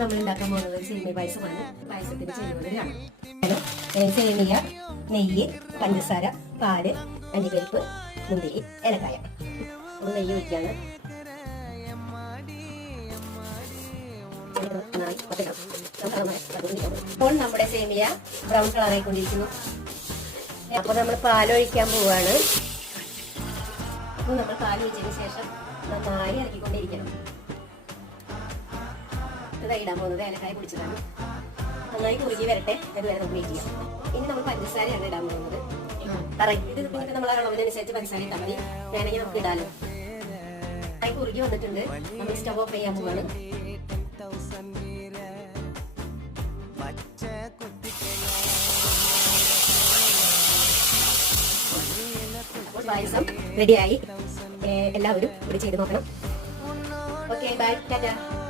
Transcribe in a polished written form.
നമ്മൾ ഉണ്ടാക്കാൻ പോകുന്നത് സേമിയ പായസമാണ്. പായസത്തിന് ചെയ്യുന്നതിനാണ് സേമിയ, നെയ്യ്, പഞ്ചസാര, പാല്, അണ്ടിപ്പരിപ്പ്, മുന്തിരി, ഏലക്കായ. നെയ്യ് ഒഴിക്കാണ്. ഇപ്പോൾ നമ്മുടെ സേമിയ ബ്രൗൺ കളറായിക്കൊണ്ടിരിക്കുന്നു. അപ്പോൾ നമ്മൾ പാലൊഴിക്കാൻ പോവാണ്. അപ്പോൾ നമ്മൾ പാൽ ഒഴിച്ചതിന് ശേഷം നന്നായി ഇറക്കിക്കൊണ്ടിരിക്കണം. ഇടാൻ പോകുന്നത് ഏലക്കായ പൊടിച്ചതാണ്. നന്നായി കുറുകി വരട്ടെ, അതുവരെ നമുക്ക് വെയിറ്റ് ചെയ്യാം. ഇനി നമ്മൾ പഞ്ചസാരയാണ് ഇടാൻ പോകുന്നത്. ഇത് പിന്നെ നമ്മൾ അളവിനനുസരിച്ച് പഞ്ചസാര ഇട്ടാൽ മതി. വേണമെങ്കിൽ നമുക്ക് ഇടാലോ. നന്നായി കുറുകി വന്നിട്ടുണ്ട്. നമ്മൾ സ്റ്റവ് ഓഫ് ചെയ്യാൻ പോവാണ്. പായസം റെഡിയായി. എല്ലാവരും ഇവിടെ ചെയ്ത് നോക്കണം. Okay, bye, Tata.